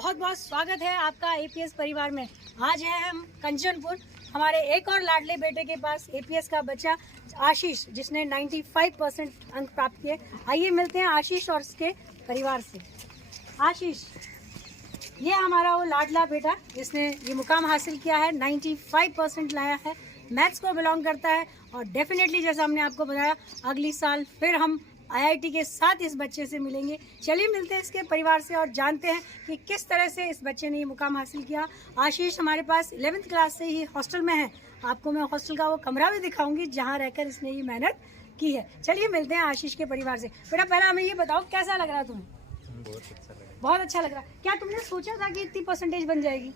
बहुत बहुत स्वागत है आपका एपीएस परिवार में। आज है हम कंचनपुर, हमारे एक और लाडले बेटे के पास एपीएस का बच्चा आशीष, जिसने 95% अंक प्राप्त किए। आइए मिलते हैं आशीष और उसके परिवार से। आशीष, ये हमारा वो लाडला बेटा जिसने ये मुकाम हासिल किया है, 95% लाया है, मैथ्स को बिलोंग करता है और डेफिनेटली जैसा हमने आपको बताया अगली साल फिर हम आईआईटी के साथ इस बच्चे से मिलेंगे। चलिए मिलते हैं इसके परिवार से और जानते हैं कि किस तरह से इस बच्चे ने ये मुकाम हासिल किया। आशीष हमारे पास 11th क्लास से ही हॉस्टल में है। आपको मैं हॉस्टल का वो कमरा भी दिखाऊंगी जहाँ रहकर इसने ये मेहनत की है। चलिए मिलते हैं आशीष के परिवार से। बेटा पहले हमें ये बताओ कैसा लग रहा है तुम्हें? बहुत अच्छा लग रहा है। क्या तुमने सोचा था कि इतनी परसेंटेज बन जाएगी?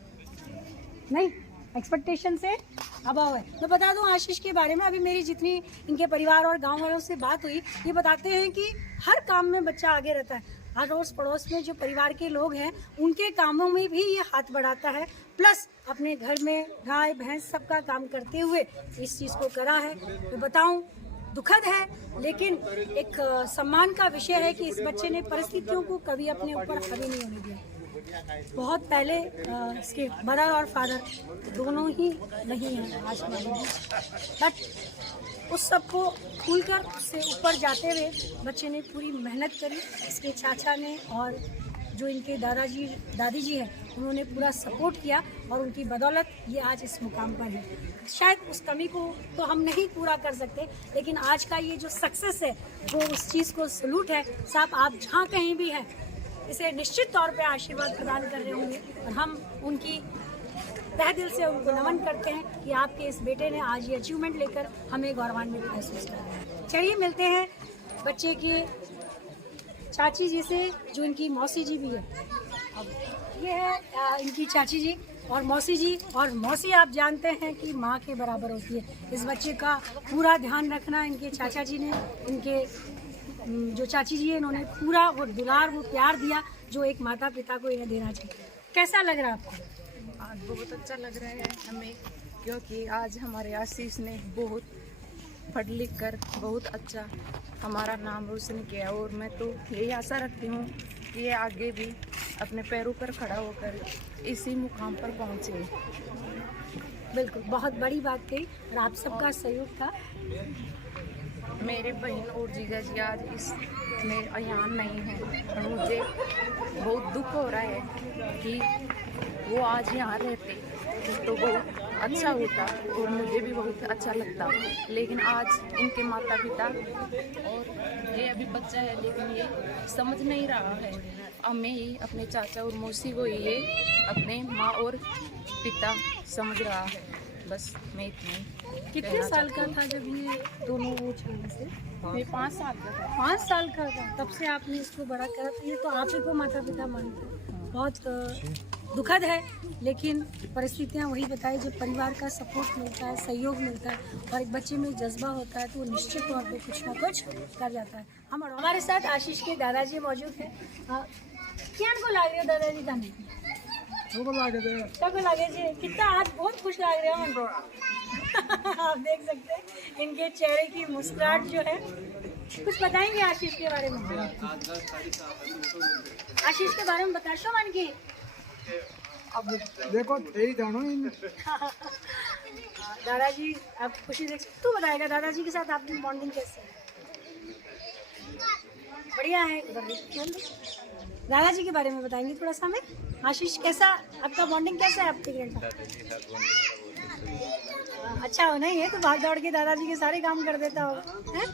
नहीं, एक्सपेक्टेशन से अबव है। तो बता दूं आशीष के बारे में, अभी मेरी जितनी इनके परिवार और गांव वालों से बात हुई, ये बताते हैं कि हर काम में बच्चा आगे रहता है। अड़ोस पड़ोस में जो परिवार के लोग हैं उनके कामों में भी ये हाथ बढ़ाता है, प्लस अपने घर में गाय भैंस सबका काम करते हुए इस चीज़ को करा है। तो बताऊं, दुखद है लेकिन एक सम्मान का विषय है कि इस बच्चे ने परिस्थितियों को कभी अपने ऊपर हावी नहीं होने दिया। बहुत पहले इसके मदर और फादर दोनों ही नहीं हैं आज में, बट उस सबको भूलकर उससे ऊपर जाते हुए बच्चे ने पूरी मेहनत करी। इसके चाचा ने और जो इनके दादी जी हैं उन्होंने पूरा सपोर्ट किया और उनकी बदौलत ये आज इस मुकाम पर है। शायद उस कमी को तो हम नहीं पूरा कर सकते, लेकिन आज का ये जो सक्सेस है वो उस चीज़ को सलूट है। साहब आप जहाँ कहीं भी हैं इसे निश्चित तौर पे आशीर्वाद प्रदान कर रहे होंगे और हम उनकी तहे दिल से उनको नमन करते हैं कि आपके इस बेटे ने आज ये अचीवमेंट लेकर हमें गौरवान्वित महसूस कराया। चलिए मिलते हैं बच्चे की चाची जी से, जो इनकी मौसी जी भी है। अब ये है इनकी चाची जी और मौसी जी, और मौसी आप जानते हैं कि माँ के बराबर होती है। इस बच्चे का पूरा ध्यान रखना इनके चाचा जी ने, इनके जो चाची जी है इन्होंने पूरा वो दुलार वो प्यार दिया जो एक माता पिता को इन्हें देना चाहिए। कैसा लग रहा है आपको? आज बहुत अच्छा लग रहा है हमें, क्योंकि आज हमारे आशीष ने बहुत पढ़ लिख कर बहुत अच्छा हमारा नाम रोशन किया और मैं तो यही आशा रखती हूँ कि ये आगे भी अपने पैरों पर खड़ा होकर इसी मुकाम पर पहुँचे। बिल्कुल, बहुत बड़ी बात कही और आप सबका सहयोग था। मेरे बहन और जीजा जी आज इसमें यहाँ नहीं है और मुझे बहुत दुख हो रहा है कि वो आज यहाँ रहते तो बहुत अच्छा होता और मुझे भी बहुत अच्छा लगता, लेकिन आज इनके माता पिता और ये अभी बच्चा है लेकिन ये समझ नहीं रहा है। हमें ही, अपने चाचा और मौसी को ही ये अपने माँ और पिता समझ रहा है। बस मैं इतना ही। कितने साल का था जब ये दोनों वो छोटे से? मैं 5 साल का था। 5 साल का था, तब से आपने इसको बड़ा करा। तो ये तो आप ही को माता पिता मानते हैं। बहुत दुखद है, लेकिन परिस्थितियाँ वही बताई, जो परिवार का सपोर्ट मिलता है, सहयोग मिलता है और एक बच्चे में जज्बा होता है तो वो निश्चित तौर पर कुछ ना कुछ कर जाता है। हमारे साथ आशीष के दादाजी मौजूद हैं। क्या को लाग रही हो दादाजी का? लागे जी, कितना आज बहुत खुश लग रहे हो हमको। आप देख सकते हैं इनके चेहरे की मुस्कुराहट जो है। कुछ बताएंगे आशीष के बारे में? आशीष के बारे में बता शो मान की। अब देखो यही जानो दादाजी आप खुशी देख, तू बताएगा दादाजी के साथ आपकी बॉन्डिंग कैसे है? बढ़िया है। दादाजी के बारे में बताएंगे थोड़ा सा हमें। आशीष कैसा आपका बॉन्डिंग कैसा है आपके साथ? अच्छा हो नहीं है तो भाग दौड़ के दादाजी के सारे काम कर देता हो है?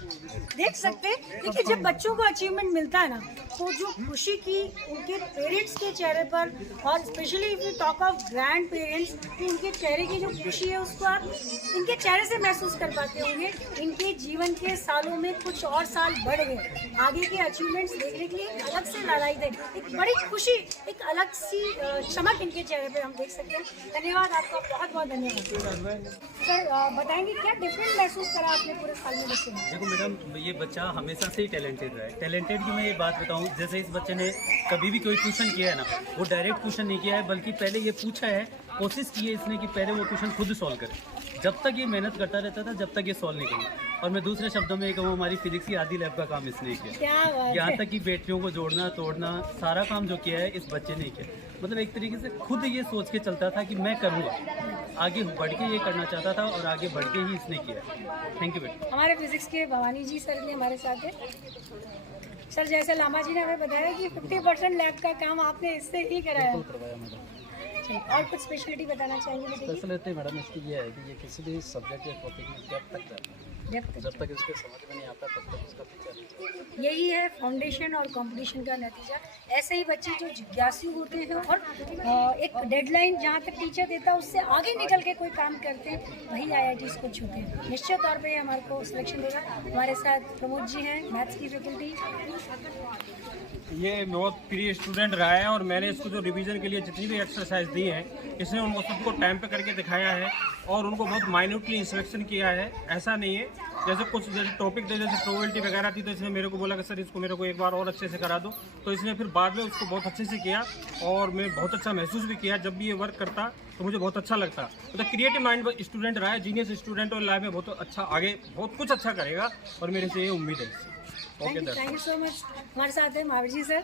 देख सकते हैं। देखिए जब बच्चों को अचीवमेंट मिलता है ना, तो जो खुशी की उनके पेरेंट्स के चेहरे पर, और specially if you talk of grand parents, तो उनके चेहरे की जो खुशी है उसको आप इनके चेहरे से महसूस कर पाते होंगे। इनके जीवन के सालों में कुछ और साल बढ़ गए, आगे के अचीवमेंट्स देखने के लिए एक अलग से लड़ाई थे, एक बड़ी खुशी, एक अलग सी चमक इनके चेहरे पर हम देख सकते हैं। धन्यवाद आपका, बहुत बहुत धन्यवाद। सर बताएंगे क्या डिफरेंट महसूस करा आपने पूरे साल में बच्चे में? देखो मैडम, ये बच्चा हमेशा से ही टैलेंटेड रहा है। टैलेंटेड की मैं ये बात बताऊं, जैसे इस बच्चे ने कभी भी कोई क्वेश्चन किया है ना, वो डायरेक्ट क्वेश्चन नहीं किया है, बल्कि पहले ये पूछा है, कोशिश की है इसने कि पहले वो क्वेश्चन खुद सॉल्व करे। जब तक ये मेहनत करता रहता था जब तक ये सॉल्व नहीं करी। और मैं दूसरे शब्दों में ये कहूँ, हमारी फिजिक्स की आधी लैब का काम इसने किया। क्या बात यहाँ है। तक कि बैटरियों को जोड़ना तोड़ना सारा काम जो किया है इस बच्चे ने किया। मतलब एक तरीके से खुद ये सोच के चलता था कि मैं करूँगा, आगे बढ़ के ये करना चाहता था और आगे बढ़ के ही इसने किया। थैंक यू बेटा। हमारे फिजिक्स के भवानी जी सर भी हमारे साथ है। सर, जैसे लामा जी ने हमें बताया कि 50% लैब का काम आपने इससे ही कराया। करवाया मैडम। और कुछ स्पेशलिटी बताना चाहेंगे बेटे की? स्पेशलिटी मैडम इसकी ये है कि ये किसी भी सब्जेक्ट या टॉपिक में डेप्थ तक जाता है। जब तक इसके समझ में नहीं आता तब तक उसका टीचर नहीं। यही है फाउंडेशन और कंपटीशन का नतीजा। ऐसे ही बच्चे जो जिज्ञासु होते हैं और एक डेडलाइन जहाँ तक टीचर देता है उससे आगे निकल के कोई काम करते हैं, वही IITs को छूते हैं। निश्चित तौर पे हमारे को सिलेक्शन देगा। हमारे साथ प्रमोद जी हैं, मैथ्स की फैकल्टी। ये बहुत प्रिय स्टूडेंट रहा है और मैंने इसको जो रिवीजन के लिए जितनी भी एक्सरसाइज दी है इसने उनको सबको टाइम पे करके दिखाया है और उनको बहुत माइन्यूटली इंस्ट्रक्शन किया है। ऐसा नहीं है जैसे टॉपिक थे, जैसे प्रोबेबिलिटी वगैरह थी तो इसने मेरे को बोला कि सर इसको मेरे को एक बार और अच्छे से करा दो, तो इसने फिर बाद में उसको बहुत अच्छे से किया और मैं बहुत अच्छा महसूस भी किया। जब भी ये वर्क करता तो मुझे बहुत अच्छा लगता। मतलब क्रिएटिव माइंड स्टूडेंट रहा है, जीनियस स्टूडेंट और लाइफ में बहुत अच्छा आगे बहुत कुछ अच्छा करेगा और मेरे से ये उम्मीद है। Thank you so much. हमारे साथ है महावीर जी सर।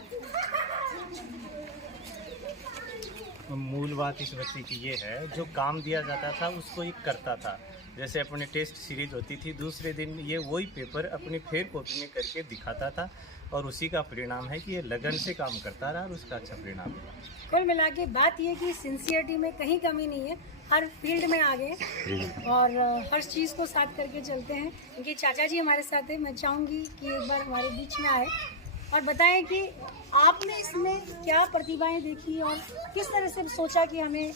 मूल बात इस बच्चे की ये है, जो काम दिया जाता था उसको ये करता था। जैसे अपने टेस्ट सीरीज होती थी, दूसरे दिन ये वही पेपर अपनी फेर कॉपी में करके दिखाता था और उसी का परिणाम है कि ये लगन से काम करता रहा और उसका अच्छा परिणाम मिला। कुल मिला के बात ये कि सिंसियरिटी में कहीं कमी नहीं है, हर फील्ड में आगे और हर चीज़ को साथ करके चलते हैं। इनके चाचा जी हमारे साथ हैं। मैं चाहूँगी कि एक बार हमारे बीच में आए और बताएं कि आपने इसमें क्या प्रतिभाएं देखी और किस तरह से सोचा कि हमें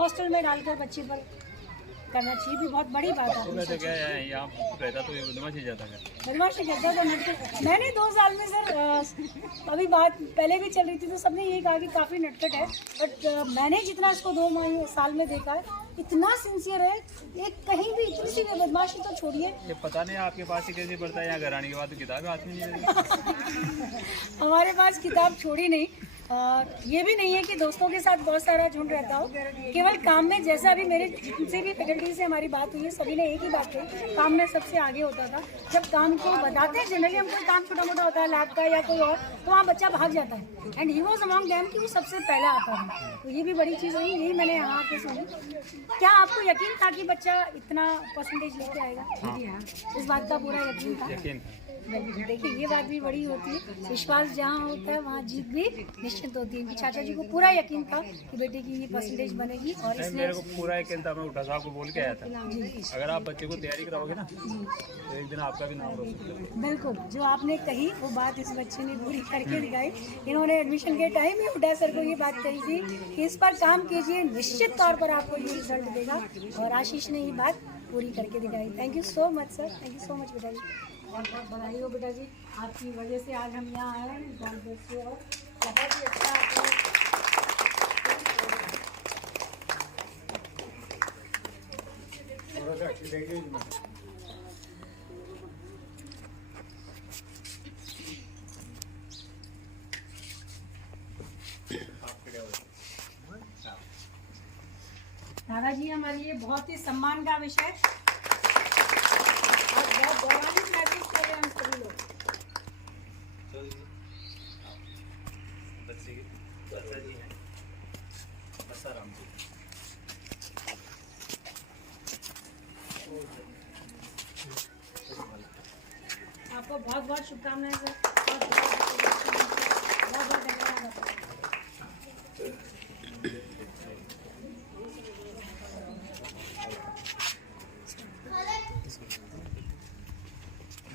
हॉस्टल में डालकर बच्चे पर करना चाहिए। भी बहुत बड़ी बात है। तो क्या है यहाँ रहता तो ये बदमाशी जाता है। बदमाशी करता तो नटखट। मैंने 2 साल में सर अभी बात पहले भी चल रही थी तो सबने यही कहा कि काफ़ी नटखट है, बट मैंने जितना इसको 2 साल में देखा है इतना सिंसियर है। एक कहीं भी इतनी सी भी बदमाशी तो छोड़िए। ये पता नहीं आपके पास ही कैसे पड़ता है, यहाँ घर आने के बाद तो किताब हाथ में नहीं रहती। हमारे पास किताब छोड़ी नहीं। ये भी नहीं है कि दोस्तों के साथ बहुत सारा झुंड रहता हो, केवल काम में। जैसा अभी मेरे जिनसे भी फैकल्टी से हमारी बात हुई है सभी ने एक ही बात कही, काम में सबसे आगे होता था। जब काम को बताते हैं, जनरली हम कोई काम छोटा मोटा होता है लैब का या कोई और, तो वहाँ बच्चा भाग जाता है and he was among them कि वो सबसे पहला आता है। तो ये भी बड़ी चीज़ हुई, यही मैंने यहाँ आके सुनी। क्या आपको यकीन था कि बच्चा इतना परसेंटेज लेके आएगा? इस बात का पूरा यकीन था। देखिए ये बात भी बड़ी होती है, विश्वास जहाँ होता है वहाँ जीत भी निश्चित होती है। इनकी चाचा जी को पूरा यकीन था कि बेटे की ये परसेंटेज बनेगी और इसने मेरे को पूरा यकीन था। मैं उठा साहब को बोल के आया था, अगर आप बच्चे को तैयारी कराओगे ना तो एक दिन आपका भी नाम रोशन करेगा। बिल्कुल जो आपने कही वो बात इस बच्चे ने पूरी करके दिखाई। इन्होंने एडमिशन के टाइम ही उठा सर को ये बात कही थी कि इस पर काम कीजिए, निश्चित तौर पर आपको ये रिजल्ट देगा और आशीष ने ये बात पूरी करके दिखाई। Thank you so much sir, thank you so much बेटा जी। बहुत बहुत बधाई हो बेटा जी, आपकी वजह से आज हम यहाँ आए हैं। बहुत ही अच्छा आपने दादाजी हमारे लिए बहुत ही सम्मान का विषय और बहुत गौरवान्वित महसूस कर रहे हैं हम सभी लोग। बच्चे के चाचा जी हैं बसाराम जी। आपको बहुत बहुत शुभकामनाएं सर, बहुत बहुत धन्यवाद।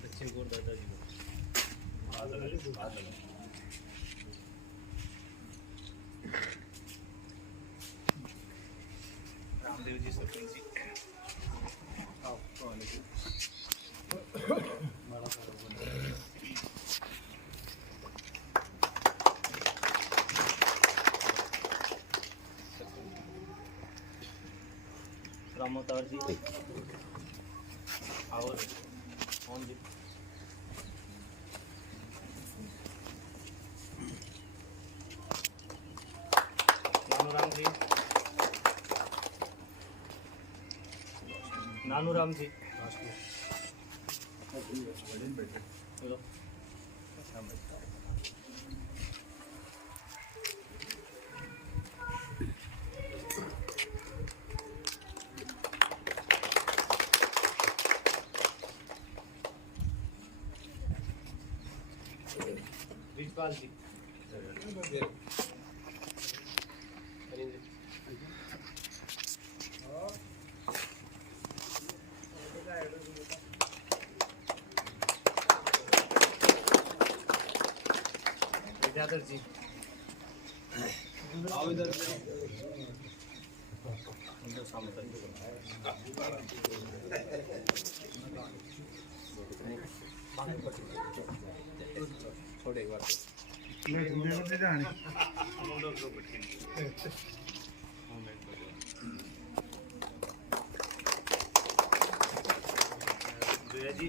बच्चे को दादाजी रामदेव जी सरपंच जी रामोतार जी और कौन जी राम जी कानूराम जी। विजपाल जी। विद्याधर जी। छोड़े एक बार जोया जी।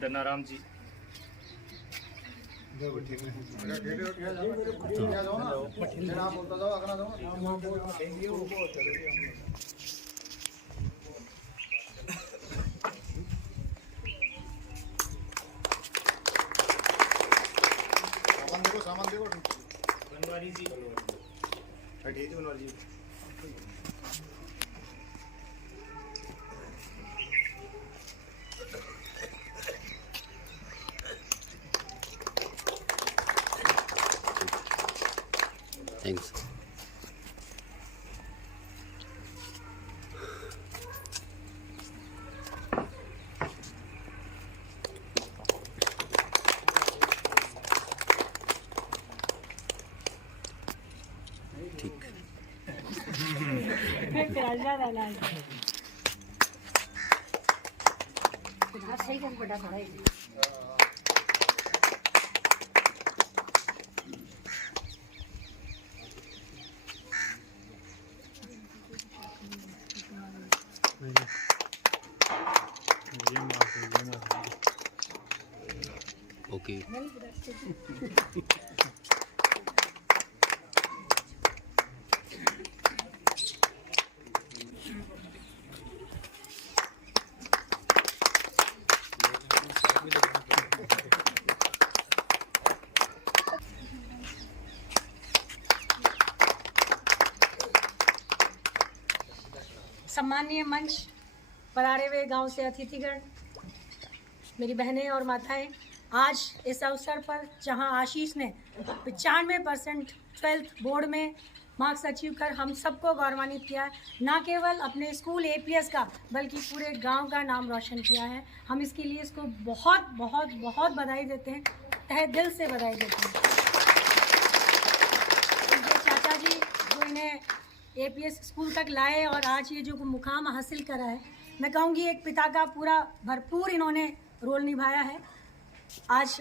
धनाराम जी। बनवारी जी। थैंक्स। ठीक। सही कर बड़ा बड़ा ओके। सम्मानीय मंच, पधारे हुए गांव से अतिथिगण, मेरी बहनें और माताएं, आज इस अवसर पर जहां आशीष ने 95% 12th बोर्ड में मार्क्स अचीव कर हम सबको गौरवान्वित किया है, न केवल अपने स्कूल एपीएस का बल्कि पूरे गांव का नाम रोशन किया है। हम इसके लिए इसको बहुत बहुत बहुत बधाई देते हैं, तहे दिल से बधाई देते हैं। उनके चाचा जी जो इन्हें एपीएस स्कूल तक लाए और आज ये जो मुकाम हासिल करा है, मैं कहूँगी एक पिता का पूरा भरपूर इन्होंने रोल निभाया है। आज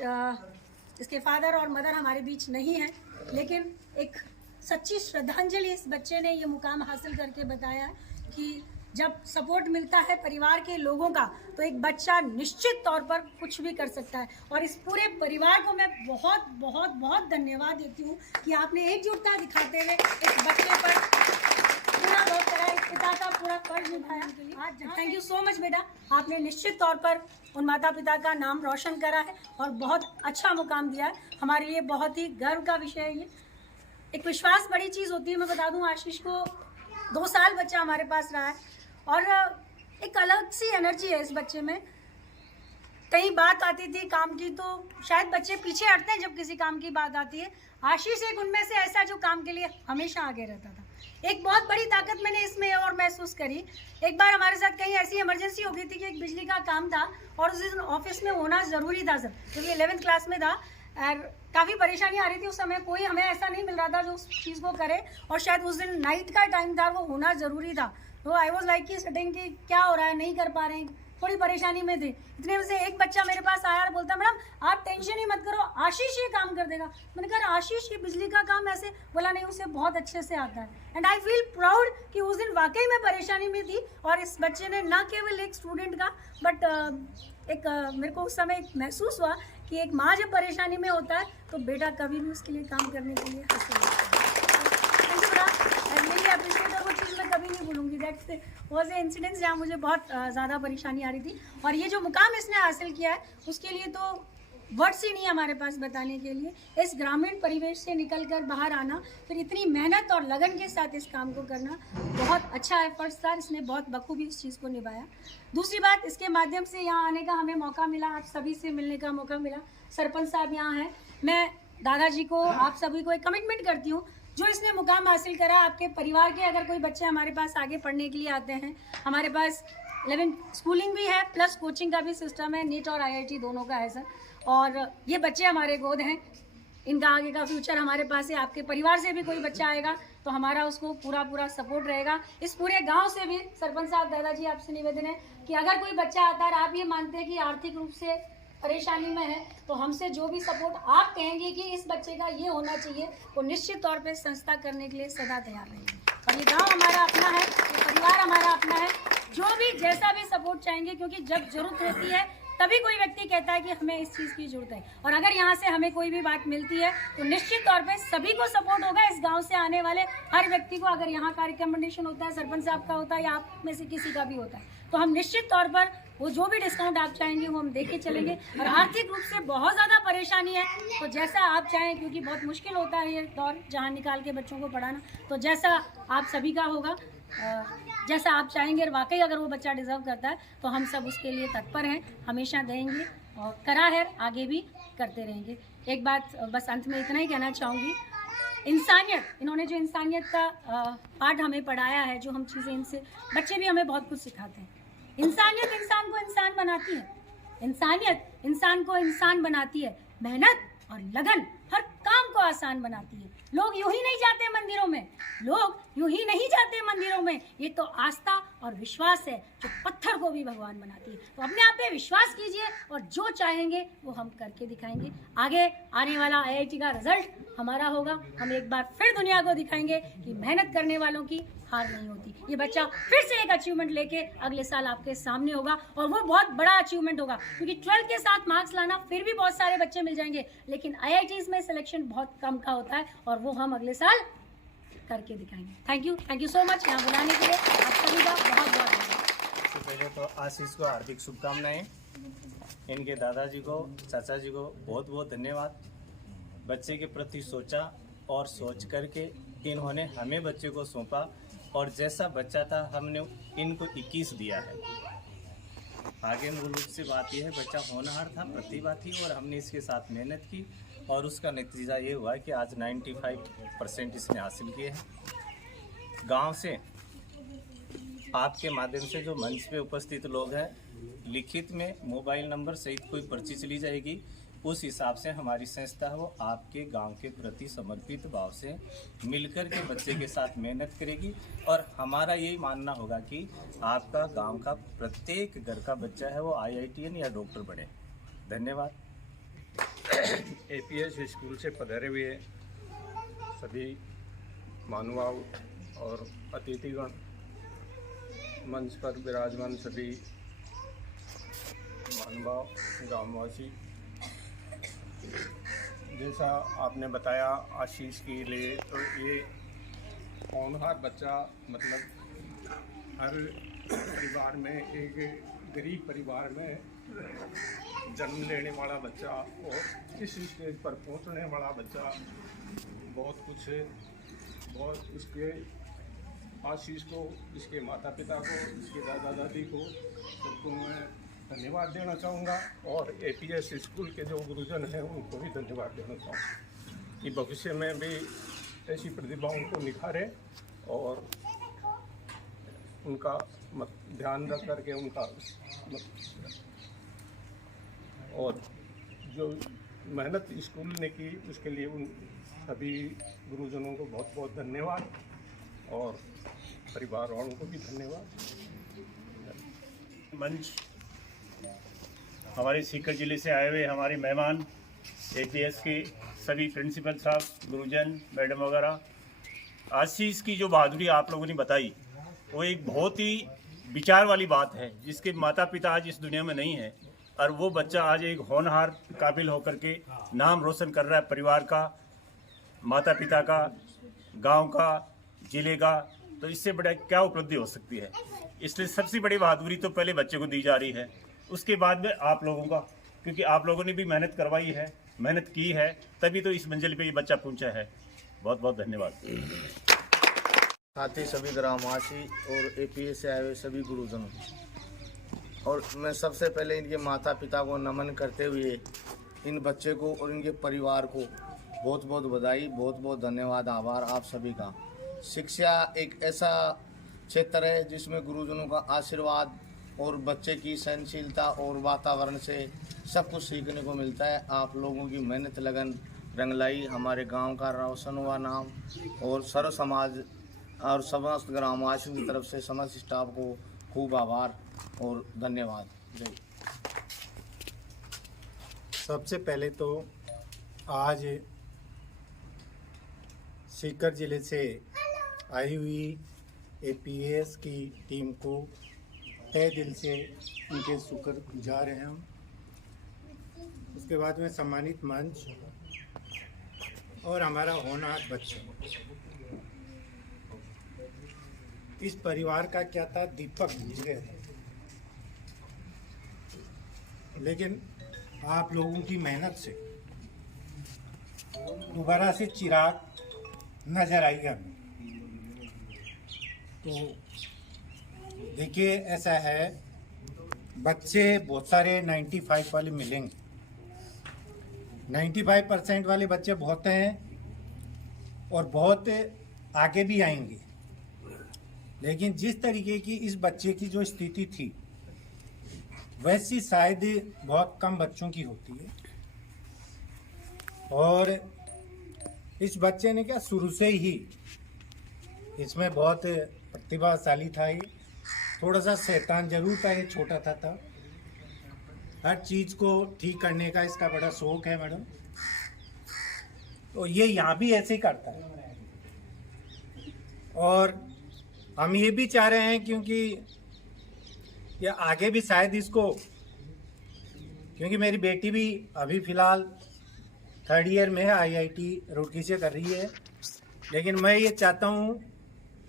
इसके फादर और मदर हमारे बीच नहीं है, लेकिन एक सच्ची श्रद्धांजलि इस बच्चे ने ये मुकाम हासिल करके बताया कि जब सपोर्ट मिलता है परिवार के लोगों का तो एक बच्चा निश्चित तौर पर कुछ भी कर सकता है। और इस पूरे परिवार को मैं बहुत बहुत बहुत धन्यवाद देती हूँ कि आपने एकजुटता दिखाते हुए इस बच्चे पर पूरा वर्क करा, इस पिता का पूरा फर्ज निभाया। आज थैंक यू सो मच बेटा, आपने निश्चित तौर पर उन माता पिता का नाम रोशन करा है और बहुत अच्छा मुकाम दिया है। हमारे लिए बहुत ही गर्व का विषय है। ये एक विश्वास बड़ी चीज़ होती है। मैं बता दूं, आशीष को 2 साल बच्चा हमारे पास रहा है और एक अलग सी एनर्जी है इस बच्चे में। कहीं बात आती थी काम की तो शायद बच्चे पीछे हटते हैं जब किसी काम की बात आती है। आशीष एक उनमें से ऐसा जो काम के लिए हमेशा आगे रहता था। एक बहुत बड़ी ताकत मैंने इसमें और महसूस करी। एक बार हमारे साथ कहीं ऐसी इमरजेंसी हो गई थी कि एक बिजली का काम था और उस दिन ऑफिस में होना ज़रूरी था सर, क्योंकि 11th क्लास में था और काफ़ी परेशानी आ रही थी। उस समय कोई हमें ऐसा नहीं मिल रहा था जो उस चीज़ को करे और शायद उस दिन नाइट का टाइम था, वो होना ज़रूरी था। तो आई वॉज लाइक कि सेटिंग की क्या हो रहा है, नहीं कर पा रहे हैं, थोड़ी परेशानी में थे। इतने में से एक बच्चा मेरे पास आया और बोलता, मैडम आप टेंशन ही मत करो, आशीष ये काम कर देगा। मैंने कहा आशीष ये बिजली का काम ऐसे? बोला नहीं, उसे बहुत अच्छे से आता है। एंड आई फील प्राउड कि उस दिन वाकई में परेशानी में थी और इस बच्चे ने न केवल एक स्टूडेंट का बट एक मेरे को उस समय महसूस हुआ कि एक माँ जब परेशानी में होता है तो बेटा कभी भी उसके लिए काम करने के लिए हासिल होता है। थैंक यू बेटा, आई रियली अप्रिशिएट, और वो चीज़ मैं कभी नहीं भूलूंगी। दैट्स वाज ए इंसिडेंस जहाँ मुझे बहुत ज़्यादा परेशानी आ रही थी, और ये जो मुकाम इसने हासिल किया है उसके लिए तो वर्ड्स ही नहीं है हमारे पास बताने के लिए। इस ग्रामीण परिवेश से निकलकर बाहर आना, फिर इतनी मेहनत और लगन के साथ इस काम को करना, बहुत अच्छा एफर्ट्स था। इसने बहुत बखूबी इस चीज़ को निभाया। दूसरी बात, इसके माध्यम से यहाँ आने का हमें मौका मिला, आप सभी से मिलने का मौका मिला। सरपंच साहब यहाँ हैं, मैं दादाजी को, आप सभी को एक कमिटमेंट करती हूँ, जो इसने मुकाम हासिल करा, आपके परिवार के अगर कोई बच्चे हमारे पास आगे पढ़ने के लिए आते हैं, हमारे पास 11 स्कूलिंग भी है प्लस कोचिंग का भी सिस्टम है, नीट और IIT दोनों का है सर। और ये बच्चे हमारे गोद हैं, इनका आगे का फ्यूचर हमारे पास है। आपके परिवार से भी कोई बच्चा आएगा तो हमारा उसको पूरा सपोर्ट रहेगा। इस पूरे गांव से भी सरपंच साहब, दादाजी, आपसे निवेदन है कि अगर कोई बच्चा आता है और आप ये मानते हैं कि आर्थिक रूप से परेशानी में है, तो हमसे जो भी सपोर्ट आप कहेंगे कि इस बच्चे का ये होना चाहिए, वो निश्चित तौर पे संस्था करने के लिए सदा तैयार रहेंगे। और ये गांव हमारा अपना है, ये परिवार हमारा अपना है, जो भी जैसा भी सपोर्ट चाहेंगे, क्योंकि जब जरूरत होती है तभी कोई व्यक्ति कहता है कि हमें इस चीज़ की जरूरत है। और अगर यहाँ से हमें कोई भी बात मिलती है तो निश्चित तौर पे सभी को सपोर्ट होगा। इस गांव से आने वाले हर व्यक्ति को, अगर यहाँ का रिकमेंडेशन होता है, सरपंच साहब का होता है या आप में से किसी का भी होता है, तो हम निश्चित तौर पर वो जो भी डिस्काउंट आप चाहेंगे वो हम दे के चलेंगे। और आर्थिक रूप से बहुत ज़्यादा परेशानी है तो जैसा आप चाहें, क्योंकि बहुत मुश्किल होता है ये दौर जहाँ निकाल के बच्चों को पढ़ाना, तो जैसा आप सभी का होगा, जैसा आप चाहेंगे, और वाकई अगर वो बच्चा डिज़र्व करता है तो हम सब उसके लिए तत्पर हैं, हमेशा देंगे और करा है, आगे भी करते रहेंगे। एक बात बस अंत में इतना ही कहना चाहूँगी, इंसानियत, इन्होंने जो इंसानियत का पाठ हमें पढ़ाया है, जो हम चीज़ें इनसे, बच्चे भी हमें बहुत कुछ सिखाते हैं। इंसानियत इंसान को इंसान बनाती है, इंसानियत इंसान को इंसान बनाती है, मेहनत और लगन हर काम को आसान बनाती है। लोग यूं ही नहीं जाते मंदिरों में, लोग यूं ही नहीं जाते मंदिरों में, ये तो आस्था और विश्वास है जो पत्थर को भी भगवान बनाती है। तो अपने आप पे विश्वास कीजिए और जो चाहेंगे वो हम करके दिखाएंगे। आगे आने वाला IIT का रिजल्ट हमारा होगा, हम एक बार फिर दुनिया को दिखाएंगे कि मेहनत करने वालों की हार नहीं होती। ये बच्चा फिर से एक अचीवमेंट लेके अगले साल आपके सामने होगा, और वो बहुत बड़ा अचीवमेंट होगा, क्योंकि 12 के साथ मार्क्स लाना फिर भी बहुत सारे बच्चे मिल जाएंगे, लेकिन IITs में सिलेक्शन बहुत कम का होता है, और वो हम अगले साल करके दिखाएंगे। थैंक यू सो मच यहाँ बुलाने के लिए, आप सभी का बहुत बहुत धन्यवाद। सबसे पहले तो आशीष को हार्दिक शुभकामनाएं, इनके दादाजी को, चाचा जी को बहुत बहुत धन्यवाद। बच्चे के प्रति सोचा और सोच करके इन्होंने हमें बच्चे को सौंपा, और जैसा बच्चा था हमने इनको 21 दिया है। आगे मूल रूप से बात यह है, बच्चा होनहार था, प्रतिभा थी, और हमने इसके साथ मेहनत की, और उसका नतीजा ये हुआ कि आज 95% इसने हासिल किए हैं। गांव से आपके माध्यम से जो मंच पे उपस्थित लोग हैं, लिखित में मोबाइल नंबर सहित कोई पर्ची चली जाएगी, उस हिसाब से हमारी संस्था है वो आपके गांव के प्रति समर्पित भाव से मिलकर के बच्चे के साथ मेहनत करेगी, और हमारा यही मानना होगा कि आपका गांव का प्रत्येक घर का बच्चा है वो IITian या डॉक्टर बने। धन्यवाद। APS स्कूल से पधारे हुए सभी महानुभाव और अतिथिगण, मंच पर विराजमान सभी महानुभाव, गाँववासी, जैसा आपने बताया आशीष के लिए, तो ये होनहार बच्चा, मतलब हर परिवार में, एक गरीब परिवार में जन्म लेने वाला बच्चा और इस स्टेज पर पहुंचने वाला बच्चा, बहुत कुछ है। बहुत इसके आशीष को, इसके माता पिता को, इसके दादा दादी को, सबको मैं धन्यवाद देना चाहूँगा, और APS स्कूल के जो गुरुजन हैं उनको भी धन्यवाद देना चाहूँगा कि भविष्य में भी ऐसी प्रतिभाओं को निखारें और उनका ध्यान रख करके उनका और जो मेहनत स्कूल ने की उसके लिए उन सभी गुरुजनों को बहुत बहुत धन्यवाद, और परिवार वालों को भी धन्यवाद। मंच हमारे सीकर जिले से आए हुए हमारे मेहमान, APS के सभी प्रिंसिपल साहब, गुरुजन, मैडम वगैरह, आशीष की जो बहादुरी आप लोगों ने बताई वो एक बहुत ही विचार वाली बात है, जिसके माता पिता आज इस दुनिया में नहीं है, और वो बच्चा आज एक होनहार काबिल होकर के नाम रोशन कर रहा है, परिवार का, माता पिता का, गांव का, जिले का। तो इससे बड़ा क्या उपलब्धि हो सकती है। इसलिए सबसे बड़ी बहादुरी तो पहले बच्चे को दी जा रही है, उसके बाद में आप लोगों का, क्योंकि आप लोगों ने भी मेहनत करवाई है, मेहनत की है, तभी तो इस मंजिल पे ये बच्चा पहुंचा है। बहुत बहुत धन्यवाद। साथ ही सभी ग्रामवासी और एपीएस से आए हुए सभी गुरुजनों, और मैं सबसे पहले इनके माता पिता को नमन करते हुए इन बच्चे को और इनके परिवार को बहुत बहुत बधाई, बहुत बहुत धन्यवाद, आभार आप सभी का। शिक्षा एक ऐसा क्षेत्र है जिसमें गुरुजनों का आशीर्वाद और बच्चे की सहनशीलता और वातावरण से सब कुछ सीखने को मिलता है। आप लोगों की मेहनत, लगन रंग लाई, हमारे गांव का रोशन हुआ नाम, और सर्व समाज और समस्त ग्रामवासियों की तरफ से समस्त स्टाफ को खूब आभार और धन्यवाद। जय। सबसे पहले तो आज सीकर ज़िले से आई हुई एपीएस की टीम को तहे दिल से उनके शुक्रगुजार हैं हम। उसके बाद में सम्मानित मंच और हमारा होनहार बच्चा, इस परिवार का क्या था, दीपक बुझ गए थे, लेकिन आप लोगों की मेहनत से दोबारा से चिराग नजर आएगा। तो देखिए, ऐसा है, बच्चे बहुत सारे 95 वाले मिलेंगे, 95% वाले बच्चे बहुत हैं और बहुत आगे भी आएंगे, लेकिन जिस तरीके की इस बच्चे की जो स्थिति थी वैसी शायद बहुत कम बच्चों की होती है। और इस बच्चे ने क्या, शुरू से ही इसमें बहुत प्रतिभाशाली था। ये थोड़ा सा शैतान जरूर था, ये छोटा था तब। हर चीज़ को ठीक करने का इसका बड़ा शौक है मैडम, तो ये यहाँ भी ऐसे ही करता है। और हम ये भी चाह रहे हैं, क्योंकि ये आगे भी शायद इसको, क्योंकि मेरी बेटी भी अभी फ़िलहाल 3rd ईयर में है, IIT रुड़की से कर रही है, लेकिन मैं ये चाहता हूँ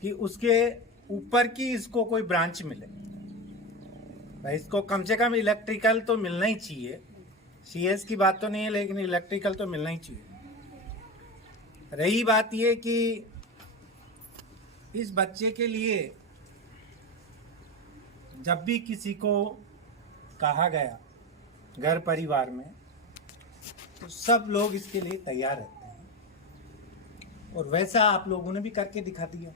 कि उसके ऊपर की इसको कोई ब्रांच मिले। भाई इसको कम से कम इलेक्ट्रिकल तो मिलना ही चाहिए, CS की बात तो नहीं है, लेकिन इलेक्ट्रिकल तो मिलना ही चाहिए। रही बात ये कि इस बच्चे के लिए जब भी किसी को कहा गया घर परिवार में, तो सब लोग इसके लिए तैयार रहते हैं, और वैसा आप लोगों ने भी करके दिखा दिया।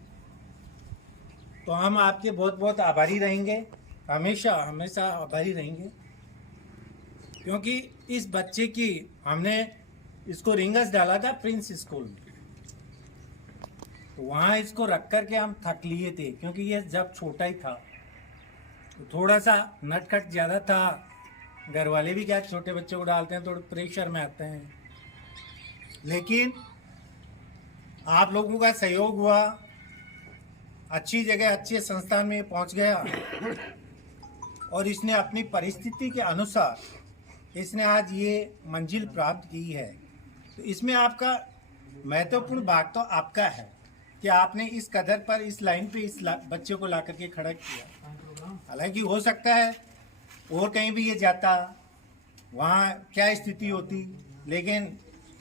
तो हम आपके बहुत बहुत आभारी रहेंगे, हमेशा हमेशा आभारी रहेंगे, क्योंकि इस बच्चे की हमने इसको रिंगस डाला था प्रिंस स्कूल में, तो वहाँ इसको रख कर के हम थक लिए थे, क्योंकि ये जब छोटा ही था तो थोड़ा सा नटखट ज़्यादा था। घर वाले भी क्या, छोटे बच्चे को डालते हैं, थोड़े प्रेशर में आते हैं, लेकिन आप लोगों का सहयोग हुआ, अच्छी जगह अच्छे संस्थान में पहुंच गया, और इसने अपनी परिस्थिति के अनुसार इसने आज ये मंजिल प्राप्त की है। तो इसमें आपका महत्वपूर्ण भाग तो आपका है कि आपने इस कदर पर, इस लाइन पे इस बच्चे को ला करके खड़ा किया। हालांकि हो सकता है और कहीं भी ये जाता, वहाँ क्या स्थिति होती, लेकिन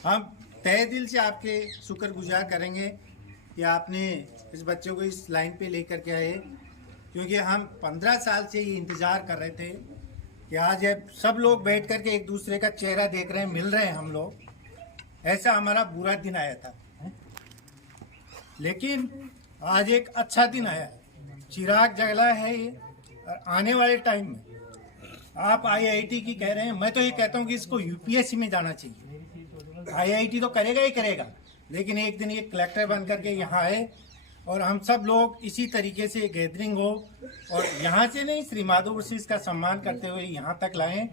हम तहे दिल से आपके शुक्रगुजार करेंगे कि आपने इस बच्चे को इस लाइन पे लेकर के आए, क्योंकि हम 15 साल से ये इंतज़ार कर रहे थे कि आज सब लोग बैठ कर के एक दूसरे का चेहरा देख रहे हैं, मिल रहे हैं हम लोग। ऐसा हमारा बुरा दिन आया था, लेकिन आज एक अच्छा दिन आया है, चिराग जला है ये। और आने वाले टाइम में आप IIT की कह रहे हैं, मैं तो ये कहता हूँ कि इसको UPSC में जाना चाहिए। IIT तो करेगा ही करेगा, लेकिन एक दिन ये कलेक्टर बन करके यहाँ आए और हम सब लोग इसी तरीके से गैदरिंग हो, और यहाँ से नहीं, श्री माधो वर्सेस का सम्मान करते हुए यहाँ तक लाएं।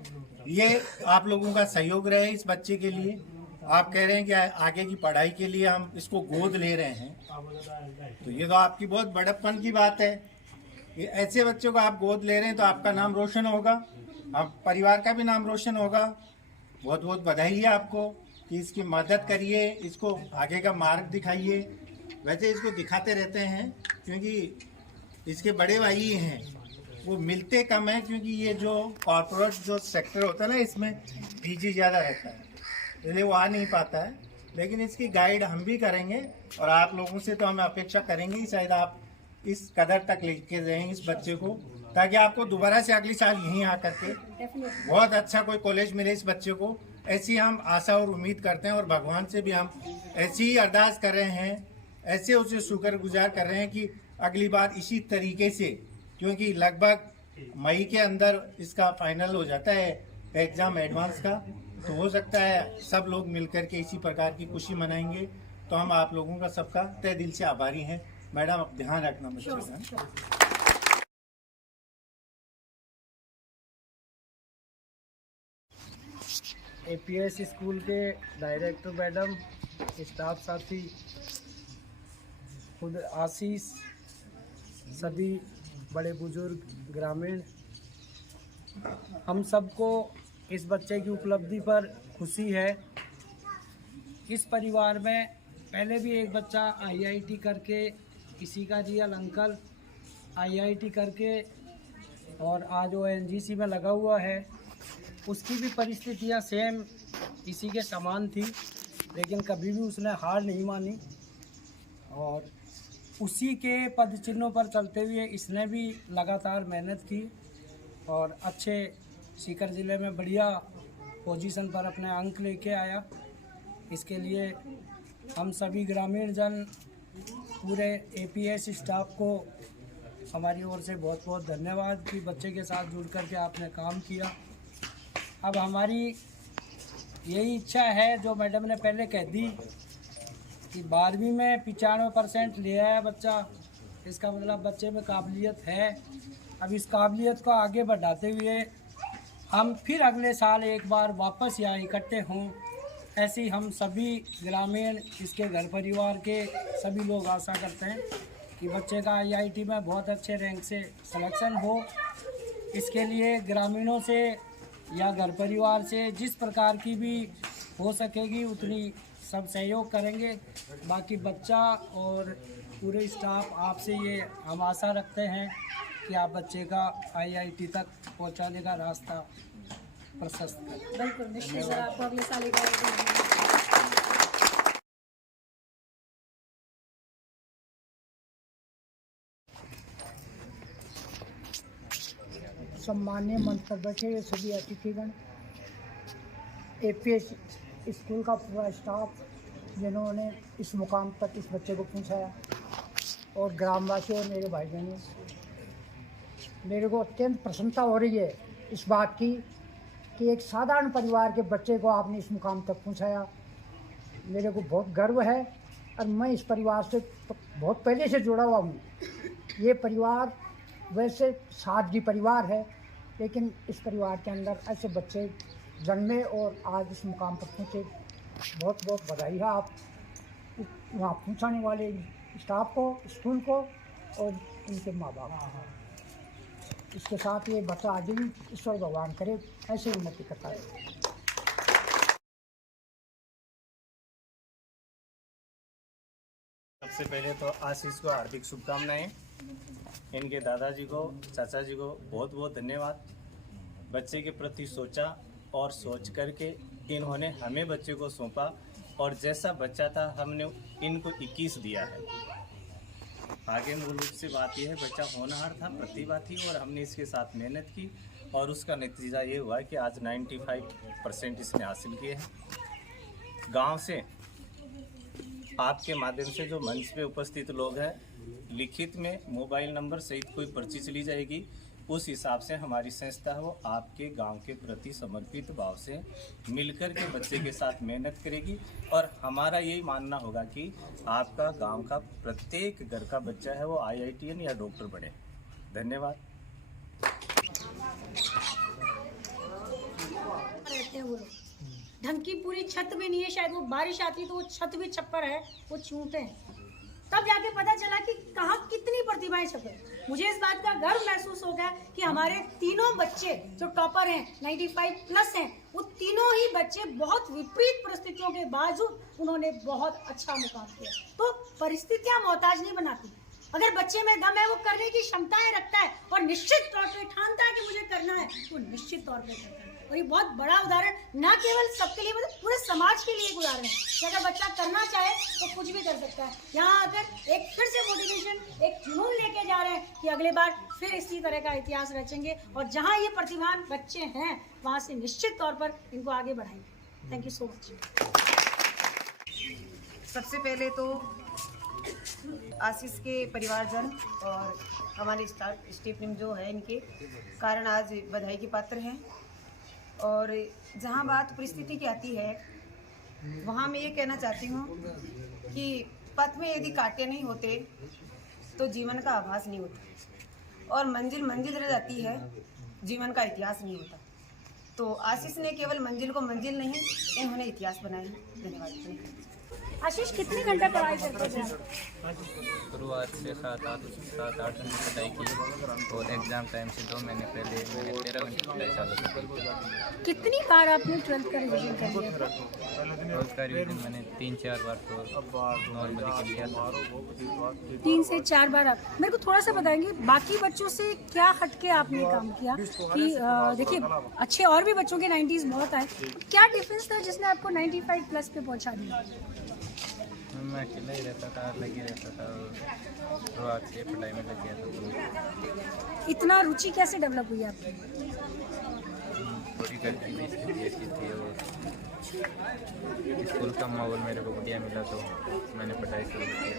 ये आप लोगों का सहयोग रहे इस बच्चे के लिए। आप कह रहे हैं कि आगे की पढ़ाई के लिए हम इसको गोद ले रहे हैं, तो ये तो आपकी बहुत बड़प्पन की बात है। ये ऐसे बच्चों को आप गोद ले रहे हैं तो आपका नाम रोशन होगा, अब परिवार का भी नाम रोशन होगा। बहुत बहुत बधाई है आपको कि इसकी मदद करिए, इसको आगे का मार्ग दिखाइए। वैसे इसको दिखाते रहते हैं क्योंकि इसके बड़े भाई हैं, वो मिलते कम हैं क्योंकि ये जो कॉर्पोरेट जो सेक्टर होता है ना, इसमें बिजी ज़्यादा रहता है, इसलिए वो आ नहीं पाता है। लेकिन इसकी गाइड हम भी करेंगे और आप लोगों से तो हम अपेक्षा करेंगे ही शायद आप इस कदर तक लेके जाएंगे इस बच्चे को, ताकि आपको दोबारा से अगले साल यहीं आकर के बहुत अच्छा कोई कॉलेज मिले इस बच्चे को। ऐसी हम आशा और उम्मीद करते हैं और भगवान से भी हम ऐसी ही अरदास कर रहे हैं, ऐसे उसे शुक्रगुजार कर रहे हैं कि अगली बार इसी तरीके से, क्योंकि लगभग मई के अंदर इसका फाइनल हो जाता है एग्ज़ाम एडवांस का, तो हो सकता है सब लोग मिलकर के इसी प्रकार की खुशी मनाएंगे। तो हम आप लोगों का सबका तहे दिल से आभारी हैं। मैडम अब ध्यान रखना बच्चे का। एपीएस स्कूल के डायरेक्टर मैडम, स्टाफ साथी, खुद आशीष, सभी बड़े बुजुर्ग, ग्रामीण, हम सबको इस बच्चे की उपलब्धि पर खुशी है। इस परिवार में पहले भी एक बच्चा आईआईटी करके, इसी का रियल अंकल आईआईटी करके और आज वो एनजीसी में लगा हुआ है, उसकी भी परिस्थितियां सेम इसी के समान थी, लेकिन कभी भी उसने हार नहीं मानी और उसी के पद चिन्हों पर चलते हुए इसने भी लगातार मेहनत की और अच्छे सीकर ज़िले में बढ़िया पोजीशन पर अपने अंक लेके आया। इसके लिए हम सभी ग्रामीण जन, पूरे एपीएस स्टाफ को हमारी ओर से बहुत बहुत धन्यवाद कि बच्चे के साथ जुड़ कर के आपने काम किया। अब हमारी यही इच्छा है जो मैडम ने पहले कह दी कि 12वीं में 95% ले आया बच्चा, इसका मतलब बच्चे में काबिलियत है। अब इस काबिलियत को आगे बढ़ाते हुए हम फिर अगले साल एक बार वापस यहाँ इकट्ठे हों, ऐसी हम सभी ग्रामीण, इसके घर परिवार के सभी लोग आशा करते हैं कि बच्चे का आईआईटी में बहुत अच्छे रैंक से सिलेक्शन हो। इसके लिए ग्रामीणों से या घर परिवार से जिस प्रकार की भी हो सकेगी उतनी सब सहयोग करेंगे। बाकी बच्चा और पूरे स्टाफ आपसे ये हम आशा रखते हैं कि आप बच्चे का आईआईटी तक पहुंचाने का रास्ता प्रशस्त करें। बिल्कुल निश्चित सर, आपको अगले साल एक सम्मान्य मंच पर बैठे हुए सभी अतिथिगण, एपीएस स्कूल का पूरा स्टाफ जिन्होंने इस मुकाम तक इस बच्चे को पहुंचाया, और ग्रामवासी और मेरे भाई बहनों, मेरे को अत्यंत प्रसन्नता हो रही है इस बात की कि एक साधारण परिवार के बच्चे को आपने इस मुकाम तक पहुंचाया। मेरे को बहुत गर्व है और मैं इस परिवार से बहुत पहले से जुड़ा हुआ हूँ। ये परिवार वैसे सादगी परिवार है, लेकिन इस परिवार के अंदर ऐसे बच्चे जन्मे और आज इस मुकाम पर पहुँचे। बहुत बहुत बधाई है आप वहाँ पहुँचाने वाले स्टाफ को, स्कूल को और इनके माँ बाप को। इसके साथ ये बच्चा आगे भी ईश्वर भगवान करे ऐसे उन्नति करता है। सबसे पहले तो आशीष को हार्दिक शुभकामनाएं। इनके दादाजी को, चाचा जी को बहुत बहुत धन्यवाद। बच्चे के प्रति सोचा और सोच करके इन्होंने हमें बच्चे को सौंपा और जैसा बच्चा था हमने इनको 21 दिया है। आगे मूल रूप से बात यह है, बच्चा होनहार था, प्रतिभा थी और हमने इसके साथ मेहनत की और उसका नतीजा ये हुआ कि आज 95% इसने हासिल किए हैं। गांव से आपके माध्यम से जो मंच पे उपस्थित लोग हैं, लिखित में मोबाइल नंबर सहित कोई पर्ची चली जाएगी, उस हिसाब से हमारी संस्था है वो आपके गांव के प्रति समर्पित भाव से मिलकर के बच्चे के साथ मेहनत करेगी और हमारा यही मानना होगा कि आपका गांव का प्रत्येक घर का बच्चा है वो IITian या डॉक्टर बने। धन्यवाद। ढंग की पूरी छत भी नहीं है, शायद वो बारिश आती तो वो छत भी छप्पर है, वो चूंटे हैं। तब जाके पता चला कि कहाँ कितनी प्रतिभाएं छपे। मुझे इस बात का गर्व महसूस हो गया कि हमारे तीनों बच्चे जो टॉपर हैं 95+ हैं, वो तीनों ही बच्चे बहुत विपरीत परिस्थितियों के बावजूद उन्होंने बहुत अच्छा मुकाम किया। तो परिस्थितियां मोहताज नहीं बनाती। अगर बच्चे में दम है, वो करने की क्षमताएं रखता है और निश्चित तौर पे ठानता है कि मुझे करना है, तो निश्चित तौर पे करता है। और ये बहुत बड़ा उदाहरण ना केवल सबके लिए, मतलब पूरे समाज के लिए एक उदाहरण है कि अगर बच्चा करना चाहे तो कुछ भी कर सकता है। यहाँ आकर एक फिर से मोटिवेशन, एक जुनून लेके जा रहे हैं कि अगले बार फिर इसी तरह का इतिहास रचेंगे और जहाँ ये प्रतिभावान बच्चे हैं वहाँ से निश्चित तौर पर इनको आगे बढ़ाएंगे। Thank you so much. सबसे पहले तो आशीष के परिवारजन और हमारे स्टाफ टीम जो है, इनके कारण आज बधाई के पात्र हैं। और जहाँ बात परिस्थिति की आती है, वहाँ मैं ये कहना चाहती हूँ कि पथ में यदि कांटे नहीं होते तो जीवन का आभास नहीं होता और मंजिल मंजिल रह जाती है, जीवन का इतिहास नहीं होता। तो आशीष ने केवल मंजिल को मंजिल नहीं, इन्होंने इतिहास बनाया। धन्यवाद। आशीष कितने घंटे पढ़ाई करते थे? शुरुआत से 7-8 घंटे पढ़ाई की और एग्ज़ाम टाइम से 2 महीने पहले मैंने 13 घंटे पढ़ाई चालू की। कितनी बार आपने 12th का रिवीजन कर लिया? 12th का रिवीजन मैंने 3-4 बार तो नॉर्मली कर लिया था। 3 से 4 बार। आप मेरे को थोड़ा सा बताएंगे बाकी बच्चों से क्या हटके आपने काम किया कि देखिए अच्छे और भी बच्चों के 90s बहुत आए, क्या डिफरेंस था जिसने आपको 95+ पे पहुंचा दिया? मैं अकेला ही रहता था, अलग ही रहता था और शुरुआत से पढ़ाई में लग गया था। तो इतना रुचि कैसे डेवलप हुई आपकी? पूरी करके भी स्थिति ऐसी थी और स्कूल का माहौल मेरे को बढ़िया मिला तो मैंने पढ़ाई शुरू की।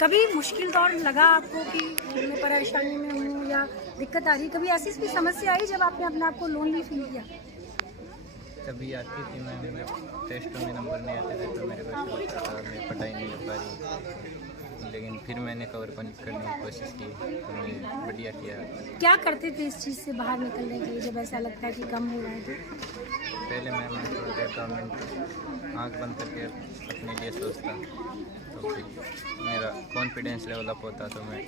कभी मुश्किल दौर लगा आपको कि मैं परेशानी में हूँ या दिक्कत आ रही? कभी ऐसी भी समस्या आई जब आपने अपने आप को लोनली फील किया? कभी आती थी, मैं टेस्टों में नंबर नहीं आते थे तो मेरे को ऐसा लगता था मैं पढ़ाई नहीं कर पा रही, लेकिन फिर मैंने कवर करने की कोशिश की तो मैंने बढ़िया किया। क्या करते थे इस चीज़ से बाहर निकलने के लिए जब ऐसा लगता है कि कम हो रहा है? तो पहले मैं थोड़ी देर 2 मिनट आँख बंद करके अपने लिए सोचता तो फिर मेरा कॉन्फिडेंस लेवल अप होता तो मैं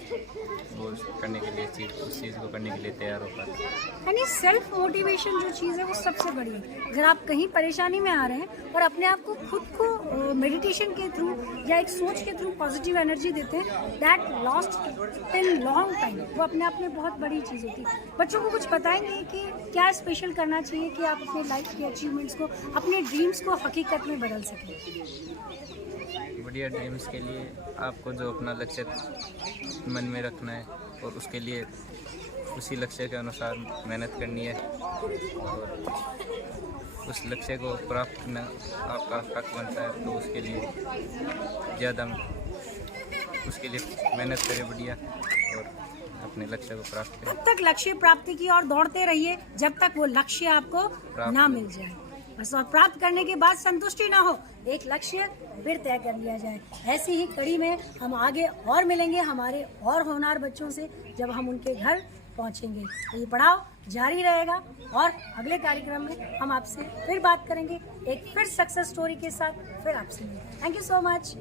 वो करने के लिए उस चीज़ को करने के लिए तैयार हो पाता। यानी सेल्फ मोटिवेशन जो चीज़ है वो सबसे बड़ी है। अगर आप कहीं परेशानी में आ रहे हैं और अपने आप को खुद को मेडिटेशन के थ्रू या एक सोच के थ्रू पॉजिटिव एनर्जी देते हैं, that lost till long time, वो अपने आप में बहुत बड़ी चीज़ होती है। बच्चों को कुछ बताएंगे कि क्या स्पेशल करना चाहिए कि आप अपने लाइफ के अचीवमेंट्स को, अपने ड्रीम्स को हकीकत में बदल सकें? बढ़िया ड्रीम्स के लिए आपको जो अपना लक्ष्य मन में रखना है और उसके लिए उसी लक्ष्य के अनुसार मेहनत करनी है और उस लक्ष्य को प्राप्त करना आपका हक बनता है, तो उसके लिए ज़्यादा उसके लिए मेहनत करें बढ़िया और अपने लक्ष्य को प्राप्त करें। तब तक लक्ष्य प्राप्ति की ओर दौड़ते रहिए जब तक वो लक्ष्य आपको ना मिल जाए बस, और प्राप्त करने के बाद संतुष्टि ना हो, एक लक्ष्य फिर तय कर लिया जाए। ऐसी ही कड़ी में हम आगे और मिलेंगे हमारे और होनहार बच्चों से जब हम उनके घर पहुंचेंगे। तो ये पड़ाव जारी रहेगा और अगले कार्यक्रम में हम आपसे फिर बात करेंगे एक फिर सक्सेस स्टोरी के साथ। फिर आपसे मिलेंगे। Thank you so much.